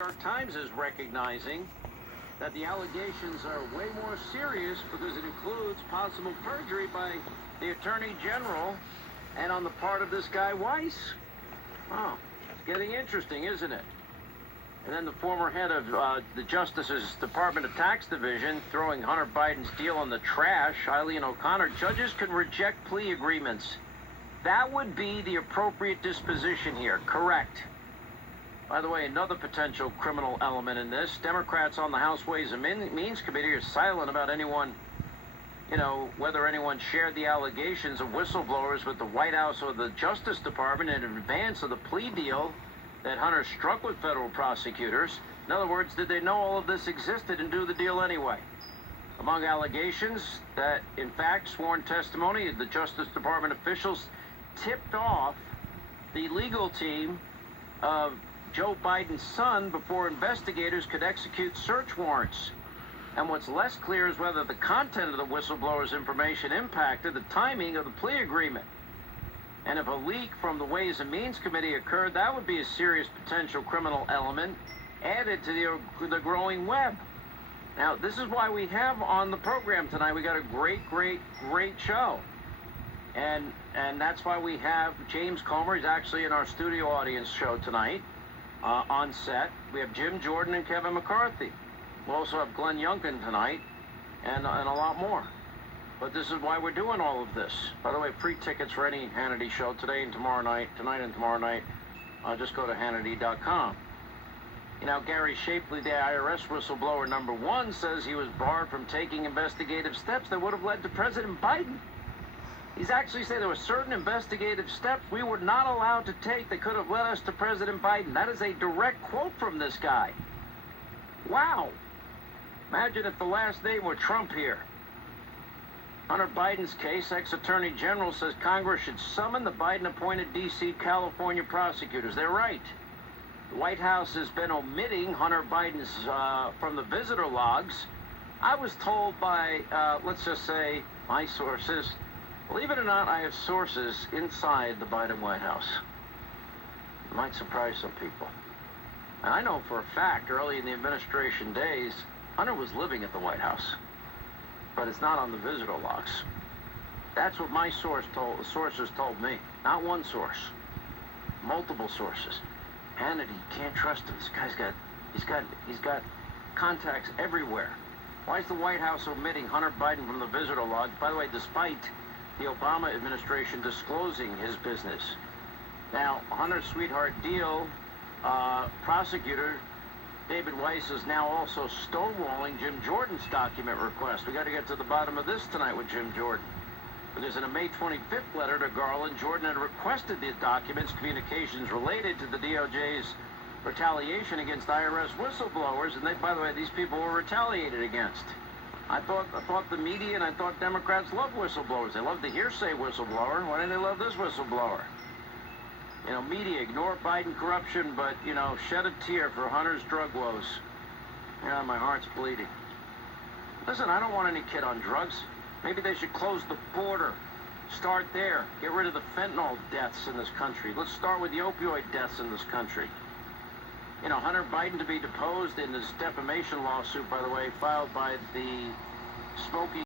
New York Times is recognizing that the allegations are way more serious because it includes possible perjury by the Attorney General and on the part of this guy Weiss. Oh, it's getting interesting, isn't it? And then the former head of the Justice's Department of Tax Division throwing Hunter Biden's deal in the trash, Eileen O'Connor. Judges can reject plea agreements. That would be the appropriate disposition here, correct? By the way, another potential criminal element in this, Democrats on the House Ways and Means Committee are silent about anyone, whether anyone shared the allegations of whistleblowers with the White House or the Justice Department in advance of the plea deal that Hunter struck with federal prosecutors. In other words, did they know all of this existed and do the deal anyway? Among allegations that, in fact, sworn testimony, the Justice Department officials tipped off the legal team of Joe Biden's son before investigators could execute search warrants. And what's less clear is whether the content of the whistleblower's information impacted the timing of the plea agreement. And if a leak from the Ways and Means Committee occurred, that would be a serious potential criminal element added to the growing web. Now, this is why we have on the program tonight, we got a great show. And that's why we have James Comer. He's actually in our studio audience show tonight. On set, we have Jim Jordan and Kevin McCarthy. We'll also have Glenn Youngkin tonight and a lot more. But this is why we're doing all of this. By the way, pre-tickets for any Hannity show tonight and tomorrow night, just go to Hannity.com. Gary Shapley, the IRS whistleblower number one, says he was barred from taking investigative steps that would have led to President Biden. He's actually saying there were certain investigative steps we were not allowed to take that could have led us to President Biden. That is a direct quote from this guy. Wow. Imagine if the last name were Trump here. Hunter Biden's case, ex-attorney general says Congress should summon the Biden-appointed D.C. California prosecutors. They're right. The White House has been omitting Hunter Biden's from the visitor logs. I was told by, let's just say, my sources. Believe it or not, I have sources inside the Biden White House. It might surprise some people. And I know for a fact, early in the administration days, Hunter was living at the White House. But it's not on the visitor logs. That's what my sources told me. Not one source. Multiple sources. Hannity, you can't trust him. This guy's he's got contacts everywhere. Why is the White House omitting Hunter Biden from the visitor logs? By the way, despite the Obama administration disclosing his business. Now, Hunter's sweetheart deal, prosecutor David Weiss is now also stonewalling Jim Jordan's document request. We got to get to the bottom of this tonight with Jim Jordan. Because in a May 25th letter to Garland, Jordan had requested the documents, communications related to the DOJ's retaliation against IRS whistleblowers, and by the way, these people were retaliated against. I thought the media and I thought Democrats love whistleblowers. They love the hearsay whistleblower. Why didn't they love this whistleblower? Media ignore Biden corruption, but, shed a tear for Hunter's drug woes. Yeah, my heart's bleeding. Listen, I don't want any kid on drugs. Maybe they should close the border. Start there. Get rid of the fentanyl deaths in this country. Let's start with the opioid deaths in this country. Hunter Biden to be deposed in this defamation lawsuit, by the way, filed by the Smoky